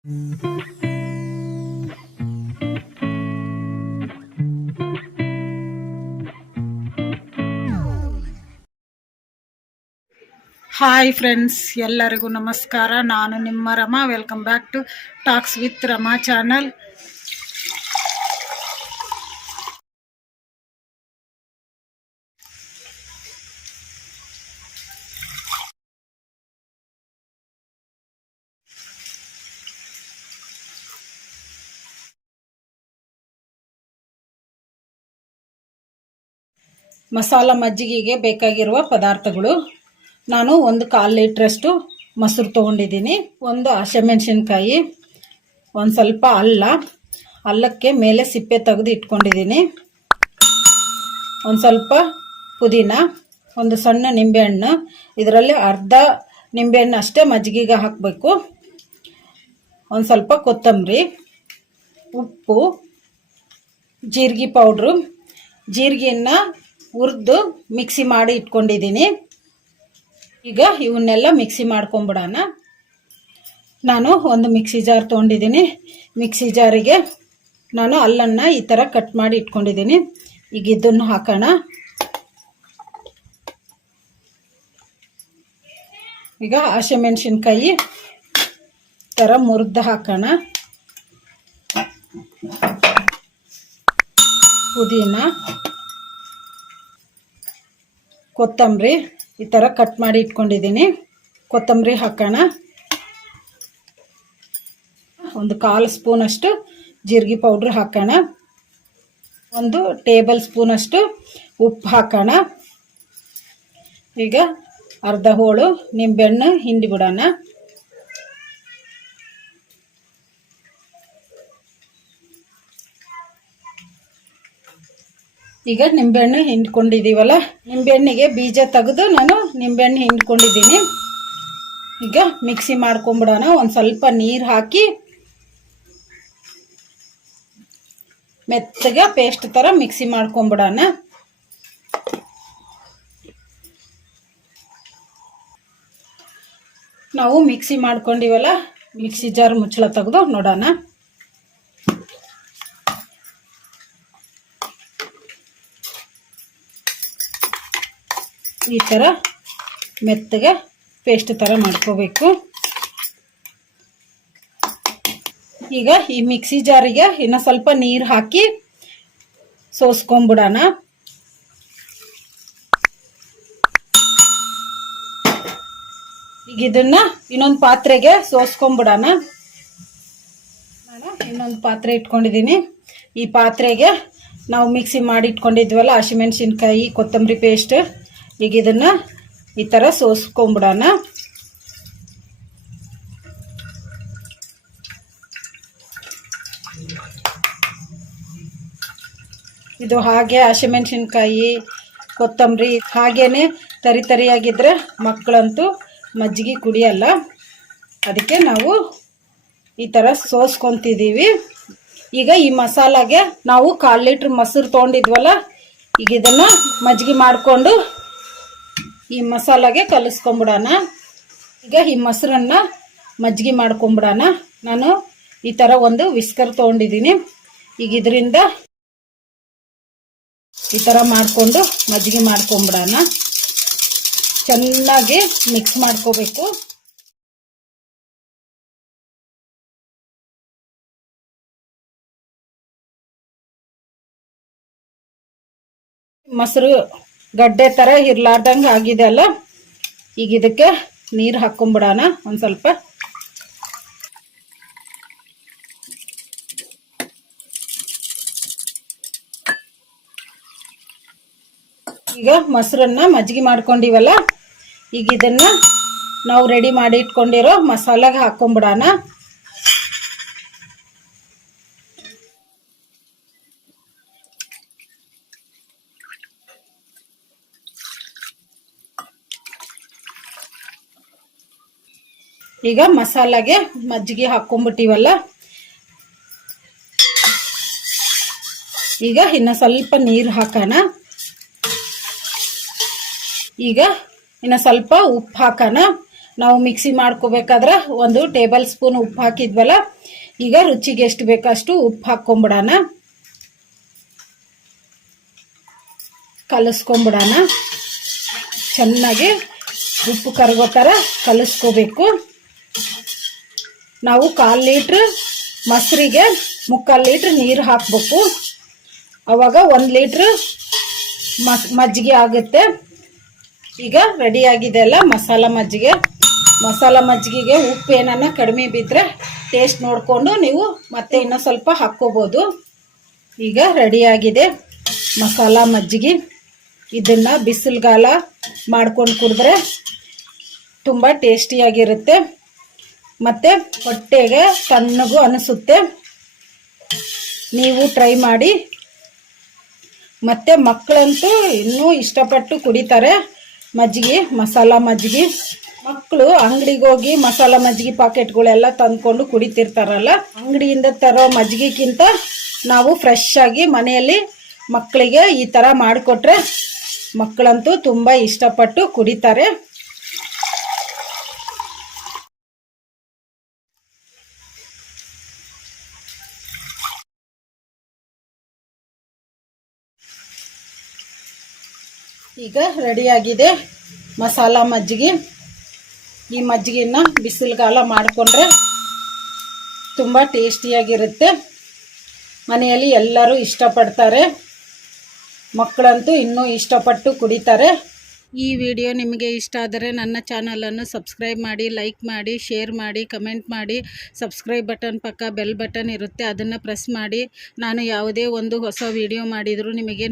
Hi friends, ಎಲ್ಲರಿಗೂ ನಮಸ್ಕಾರ. ನಾನು ನಿಮ್ಮ Rama. Welcome back to talks with Rama channel. Masala ಮಜ್ಜಿಗೆಗೆ ಬೇಕಾಗಿರುವ ಪದಾರ್ಥಗಳು: ನಾನು 1/4 ಲೀಟ್ರಷ್ಟು ಮೊಸರು ತೊಗೊಂಡಿದ್ದೀನಿ, ಒಂದು ಹಸಿಮೆಣಸಿನ್ಕಾಯಿ, ಒಂದು ಸ್ವಲ್ಪ ಅಲ್ಲಕ್ಕೆ ಮೇಲೆ ಸಿಪ್ಪೆ ತೆಗೆದು ಇಟ್ಕೊಂಡಿದ್ದೀನಿ, ಒಂದು ಸ್ವಲ್ಪ ಪುದೀನ, ಒಂದು ಸಣ್ಣ ನಿಂಬೆಹಣ್ಣು, ಇದರಲ್ಲಿ ಅರ್ಧ ನಿಂಬೆಹಣ್ಣು ಅಷ್ಟೇ ಮಜ್ಜಿಗೆಗೆ ಹಾಕಬೇಕು, ಒಂದು ಸ್ವಲ್ಪ ಕೊತ್ತಂಬರಿ, ಉಪ್ಪು, ಜೀರಿಗೆ ಪೌಡ್ರು. ಜೀರಿಗೆಯನ್ನು ಹುರಿದು ಮಿಕ್ಸಿ ಮಾಡಿ ಇಟ್ಕೊಂಡಿದ್ದೀನಿ. ಈಗ ಇವನ್ನೆಲ್ಲ ಮಿಕ್ಸಿ ಮಾಡ್ಕೊಂಬಿಡೋಣ. ನಾನು ಒಂದು ಮಿಕ್ಸಿ ಜಾರ್ ತೊಗೊಂಡಿದ್ದೀನಿ. ಮಿಕ್ಸಿ ಜಾರಿಗೆ ನಾನು ಅಲ್ಲನ್ನು ಈ ಥರ ಕಟ್ ಮಾಡಿ ಇಟ್ಕೊಂಡಿದ್ದೀನಿ. ಈಗ ಇದನ್ನು ಹಾಕೋಣ. ಈಗ ಹಸಿಮೆಣಸಿನ್ಕಾಯಿ ಥರ ಮುರಿದು ಹಾಕೋಣ. ಪುದೀನ, ಕೊತ್ತಂಬರಿ ಈ ಥರ ಕಟ್ ಮಾಡಿ ಇಟ್ಕೊಂಡಿದ್ದೀನಿ. ಕೊತ್ತಂಬರಿ ಹಾಕೋಣ. ಒಂದು 1/4 ಸ್ಪೂನಷ್ಟು ಜೀರಿಗೆ ಪೌಡ್ರ್ ಹಾಕೋಣ. 1 ಟೇಬಲ್ ಸ್ಪೂನಷ್ಟು ಉಪ್ಪು ಹಾಕೋಣ. ಈಗ ಅರ್ಧ ಹೋಳು ನಿಂಬೆಹಣ್ಣು ಹಿಂಡಿ ಬಿಡೋಣ. ಈಗ ನಿಂಬೆಹಣ್ಣು ಹಿಂಡ್ಕೊಂಡಿದ್ದೀವಲ್ಲ, ನಿಂಬೆಹಣ್ಣಿಗೆ ಬೀಜ ತೆಗೆದು ನಾನು ನಿಂಬೆಹಣ್ಣು ಹಿಂಡ್ಕೊಂಡಿದ್ದೀನಿ. ಈಗ ಮಿಕ್ಸಿ ಮಾಡ್ಕೊಂಬಿಡೋಣ. ಒಂದು ಸ್ವಲ್ಪ ನೀರು ಹಾಕಿ ಮೆತ್ತಗೆ ಪೇಸ್ಟ್ ಥರ ಮಿಕ್ಸಿ ಮಾಡ್ಕೊಂಬಿಡೋಣ. ನಾವು ಮಿಕ್ಸಿ ಮಾಡ್ಕೊಂಡಿವಲ್ಲ, ಮಿಕ್ಸಿ ಜಾರ್ ಮುಚ್ಚಳ ತೆಗೆದು ನೋಡೋಣ. ಈ ಥರ ಮೆತ್ತಗೆ ಪೇಸ್ಟ್ ಥರ ಮಾಡ್ಕೋಬೇಕು. ಈಗ ಈ ಮಿಕ್ಸಿ ಜಾರಿಗೆ ಇನ್ನು ಸ್ವಲ್ಪ ನೀರು ಹಾಕಿ ಸೋಸ್ಕೊಂಬಿಡೋಣ. ಈಗ ಇದನ್ನ ಇನ್ನೊಂದು ಪಾತ್ರೆಗೆ ಸೋಸ್ಕೊಂಬಿಡೋಣ. ನಾನು ಇನ್ನೊಂದು ಪಾತ್ರೆ ಇಟ್ಕೊಂಡಿದ್ದೀನಿ. ಈ ಪಾತ್ರೆಗೆ ನಾವು ಮಿಕ್ಸಿ ಮಾಡಿ ಇಟ್ಕೊಂಡಿದ್ವಲ್ಲ ಹಸಿಮೆಣಸಿನ್ಕಾಯಿ, ಕೊತ್ತಂಬರಿ ಪೇಸ್ಟ್, ಈಗ ಇದನ್ನ ಈ ಥರ ಸೋಸ್ಕೊಂಬಿಡೋಣ. ಇದು ಹಾಗೆ ಹಸಿಮೆಣಸಿನ್ಕಾಯಿ, ಕೊತ್ತಂಬರಿ ಹಾಗೇನೆ ತರಿಯಾಗಿದ್ದರೆ ಮಕ್ಕಳಂತೂ ಮಜ್ಜಿಗೆ ಕುಡಿಯಲ್ಲ. ಅದಕ್ಕೆ ನಾವು ಈ ಥರ ಸೋಸ್ಕೊತಿದ್ದೀವಿ. ಈಗ ಈ ಮಸಾಲಾಗೆ ನಾವು 1/4 ಲೀಟ್ರ್ ಮೊಸರು ತೊಗೊಂಡಿದ್ವಲ್ಲ, ಈಗ ಇದನ್ನು ಮಜ್ಜಿಗೆ ಮಾಡಿಕೊಂಡು ಈ ಮಸಾಲಾಗೆ ಕಲಿಸ್ಕೊಂಬಿಡೋಣ. ಈಗ ಈ ಮೊಸರನ್ನು ಮಜ್ಜಿಗೆ ಮಾಡ್ಕೊಂಬಿಡೋಣ. ನಾನು ಈ ಥರ ಒಂದು ವಿಸ್ಕರ್ ತೊಗೊಂಡಿದ್ದೀನಿ. ಈಗ ಇದರಿಂದ ಈ ಥರ ಮಾಡಿಕೊಂಡು ಮಜ್ಜಿಗೆ ಮಾಡ್ಕೊಂಬಿಡೋಣ. ಚೆನ್ನಾಗಿ ಮಿಕ್ಸ್ ಮಾಡ್ಕೋಬೇಕು. ಮೊಸರು ಗಡ್ಡೆ ಥರ ಇರ್ಲಾರ್ದಂಗೆ ಆಗಿದೆ ಅಲ್ಲ, ಈಗ ಇದಕ್ಕೆ ನೀರು ಹಾಕ್ಕೊಂಬಿಡೋಣ ಒಂದು ಸ್ವಲ್ಪ. ಈಗ ಮೊಸರನ್ನ ಮಜ್ಜಿಗೆ ಮಾಡ್ಕೊಂಡಿವಲ್ಲ, ಈಗ ಇದನ್ನ ನಾವು ರೆಡಿ ಮಾಡಿ ಇಟ್ಕೊಂಡಿರೋ ಮಸಾಲಾಗೆ ಹಾಕ್ಕೊಂಬಿಡೋಣ. ಈಗ ಮಸಾಲಾಗೆ ಮಜ್ಜಿಗೆ ಹಾಕ್ಕೊಂಬಿಟ್ಟಿವಲ್ಲ, ಈಗ ಇನ್ನು ಸ್ವಲ್ಪ ನೀರು ಹಾಕೋಣ. ಈಗ ಇನ್ನು ಸ್ವಲ್ಪ ಉಪ್ಪು ಹಾಕೋಣ. ನಾವು ಮಿಕ್ಸಿ ಮಾಡ್ಕೋಬೇಕಾದ್ರೆ 1 ಟೇಬಲ್ ಸ್ಪೂನ್ ಉಪ್ಪು ಹಾಕಿದ್ವಲ್ಲ, ಈಗ ರುಚಿಗೆ ಎಷ್ಟು ಬೇಕಷ್ಟು ಉಪ್ಪು ಹಾಕ್ಕೊಂಬಿಡೋಣ. ಕಲಿಸ್ಕೊಂಬಿಡೋಣ. ಚೆನ್ನಾಗಿ ಉಪ್ಪು ಕರಗೋ ಥರ ಕಲಿಸ್ಕೋಬೇಕು. ನಾವು 1/4 ಲೀಟ್ರ್ ಮೊಸರಿಗೆ 3/4 ಲೀಟ್ರ್ ನೀರು ಹಾಕಬೇಕು. ಆವಾಗ 1 ಲೀಟ್ರ್ ಮಜ್ಜಿಗೆ ಆಗುತ್ತೆ. ಈಗ ರೆಡಿಯಾಗಿದೆ ಅಲ್ಲ ಮಸಾಲ ಮಜ್ಜಿಗೆ. ಮಸಾಲ ಮಜ್ಜಿಗೆಗೆ ಉಪ್ಪು ಏನನ್ನ ಕಡಿಮೆ ಬಿದ್ದರೆ ಟೇಸ್ಟ್ ನೋಡಿಕೊಂಡು ನೀವು ಮತ್ತೆ ಇನ್ನೂ ಸ್ವಲ್ಪ ಹಾಕ್ಕೋಬೋದು. ಈಗ ರೆಡಿಯಾಗಿದೆ ಮಸಾಲ ಮಜ್ಜಿಗೆ. ಇದನ್ನು ಬಿಸಿಲುಗಾಲ ಮಾಡ್ಕೊಂಡು ಕುಡಿದ್ರೆ ತುಂಬ ಟೇಸ್ಟಿಯಾಗಿರುತ್ತೆ ಮತ್ತು ಹೊಟ್ಟೆಗೆ ತಣ್ಣಗೂ ಅನಿಸುತ್ತೆ. ನೀವು ಟ್ರೈ ಮಾಡಿ. ಮತ್ತು ಮಕ್ಕಳಂತೂ ಇನ್ನೂ ಇಷ್ಟಪಟ್ಟು ಕುಡಿತಾರೆ ಮಜ್ಜಿಗೆ, ಮಸಾಲ ಮಜ್ಜಿಗೆ. ಮಕ್ಕಳು ಅಂಗಡಿಗೆ ಹೋಗಿ ಮಸಾಲ ಮಜ್ಜಿಗೆ ಪಾಕೆಟ್ಗಳೆಲ್ಲ ತಂದ್ಕೊಂಡು ಕುಡಿತಿರ್ತಾರಲ್ಲ, ಅಂಗಡಿಯಿಂದ ತರೋ ಮಜ್ಜಿಗೆಗಿಂತ ನಾವು ಫ್ರೆಶ್ ಆಗಿ ಮನೆಯಲ್ಲಿ ಮಕ್ಕಳಿಗೆ ಈ ಥರ ಮಾಡಿಕೊಟ್ರೆ ಮಕ್ಕಳಂತೂ ತುಂಬ ಇಷ್ಟಪಟ್ಟು ಕುಡಿತಾರೆ. ಈಗ ರೆಡಿಯಾಗಿದೆ ಮಸಾಲ ಮಜ್ಜಿಗೆ. ಈ ಮಜ್ಜಿಗೆನ ಬಿಸಿಲುಗಾಲ ಮಾಡಿಕೊಂಡ್ರೆ ತುಂಬ ಟೇಸ್ಟಿಯಾಗಿರುತ್ತೆ. ಮನೆಯಲ್ಲಿ ಎಲ್ಲರೂ ಇಷ್ಟಪಡ್ತಾರೆ. ಮಕ್ಕಳಂತೂ ಇನ್ನೂ ಇಷ್ಟಪಟ್ಟು ಕುಡಿತಾರೆ. ಈ ವಿಡಿಯೋ ನಿಮಗೆ ಇಷ್ಟ ಆದರೆ ನನ್ನ ಚಾನಲನ್ನು ಸಬ್ಸ್ಕ್ರೈಬ್ ಮಾಡಿ, ಲೈಕ್ ಮಾಡಿ, ಶೇರ್ ಮಾಡಿ, ಕಮೆಂಟ್ ಮಾಡಿ. ಸಬ್ಸ್ಕ್ರೈಬ್ ಬಟನ್ ಪಕ್ಕ ಬೆಲ್ ಬಟನ್ ಇರುತ್ತೆ, ಅದನ್ನು ಪ್ರೆಸ್ ಮಾಡಿ. ನಾನು ಯಾವುದೇ ಒಂದು ಹೊಸ ವಿಡಿಯೋ ಮಾಡಿದರೂ ನಿಮಗೆ